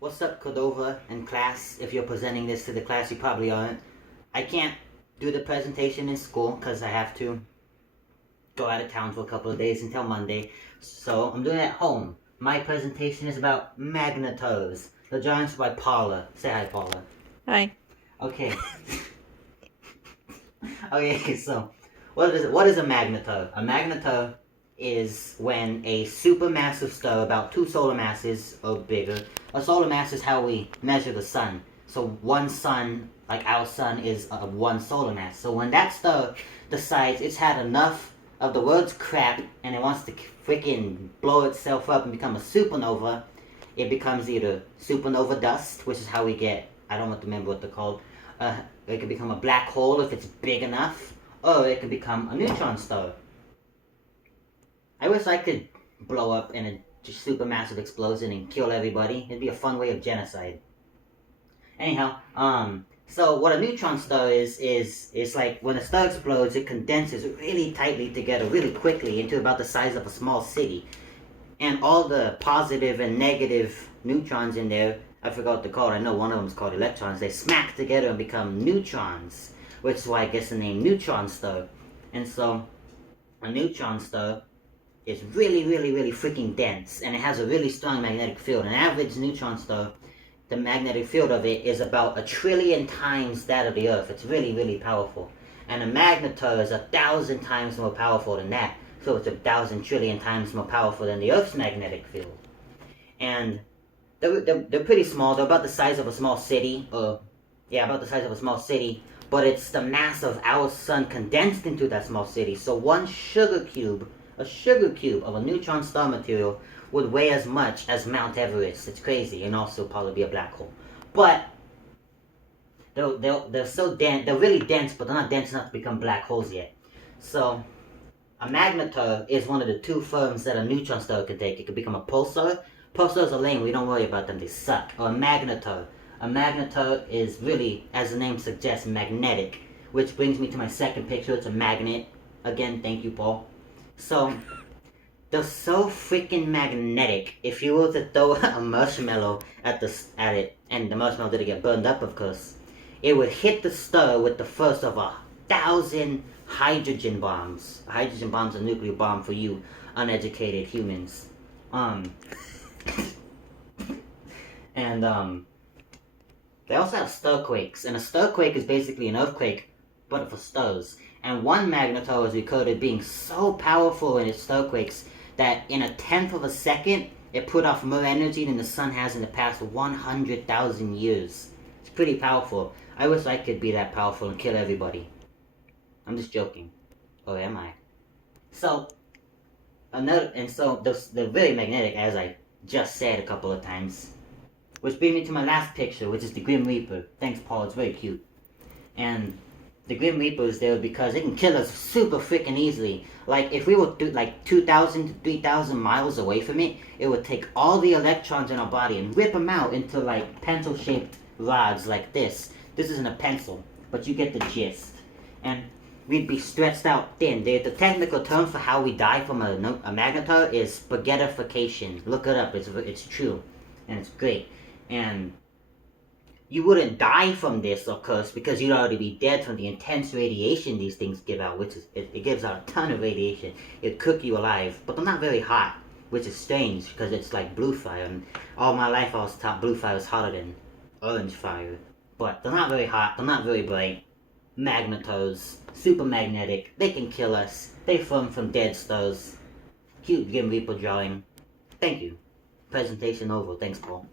What's up, Cordova and class? If you're presenting this to the class, you probably aren't. I can't do the presentation in school because I have to go out of town for a couple of days until Monday. So I'm doing it at home. My presentation is about magnetos. The drawings by Paula. Say hi, Paula. Hi. Okay. Okay, so what is a magneto? A magneto is when a supermassive star, about 2 solar masses or bigger. A solar mass is how we measure the sun. So one sun, like our sun, is one solar mass. So when that star decides it's had enough of the world's crap and it wants to freaking blow itself up and become a supernova, it becomes either supernova dust, which is how we get, I don't remember what they're called. It can become a black hole if it's big enough, or it can become a neutron star. I wish I could blow up in a supermassive explosion and kill everybody. It'd be a fun way of genocide. Anyhow, so what a neutron star is like when a star explodes, it condenses really tightly together, really quickly, into about the size of a small city. And all the positive and negative neutrons in there, I forgot what they're called, I know one of them is called electrons, they smack together and become neutrons, which is why I guess the name neutron star. And so, a neutron star is really, really, really freaking dense, and it has a really strong magnetic field. An average neutron star, the magnetic field of it is about 1,000,000,000,000 times that of the Earth. It's really, really powerful. And a magnetar is 1,000 times more powerful than that. So it's 1,000,000,000,000,000 times more powerful than the Earth's magnetic field. And they're pretty small. They're about the size of a small city. About the size of a small city. But it's the mass of our sun condensed into that small city. So one sugar cube of a neutron star material would weigh as much as Mount Everest. It's crazy, and also probably be a black hole. But they're so dense. They're really dense, but they're not dense enough to become black holes yet. So a magnetar is one of the 2 forms that a neutron star can take. It could become a pulsar. Pulsars are lame. We don't worry about them. They suck. Or a magnetar. A magnetar is really, as the name suggests, magnetic. Which brings me to my second picture. It's a magnet. Again, thank you, Paul. So, they're so freaking magnetic. If you were to throw a marshmallow at it, and the marshmallow didn't get burned up, of course, it would hit the star with the first of 1,000 hydrogen bombs. A hydrogen bomb's a nuclear bomb for you uneducated humans. And they also have starquakes, and a starquake is basically an earthquake, but for stars. And one magnetar is recorded being so powerful in its starquakes that in 1/10 of a second, it put off more energy than the sun has in the past 100,000 years. It's pretty powerful. I wish I could be that powerful and kill everybody. I'm just joking. Or am I? So, they're very magnetic, as I just said a couple of times. Which brings me to my last picture, which is the Grim Reaper. Thanks, Paul, it's very cute. And the Grim Reaper is there because it can kill us super freaking easily. Like, if we were like 2,000 to 3,000 miles away from it, it would take all the electrons in our body and rip them out into like pencil-shaped rods like this. This isn't a pencil, but you get the gist. And we'd be stretched out thin. The technical term for how we die from a magnetar is spaghettification. Look it up, it's true. And it's great. And you wouldn't die from this, of course, because you'd already be dead from the intense radiation these things give out, which is, it gives out a ton of radiation. It'd cook you alive, but they're not very hot, which is strange, because it's like blue fire, and all my life I was taught blue fire is hotter than orange fire. But they're not very hot, they're not very bright. Magnetars, super magnetic, they can kill us, they form from dead stars. Cute Grim Reaper drawing. Thank you. Presentation over. Thanks, Paul.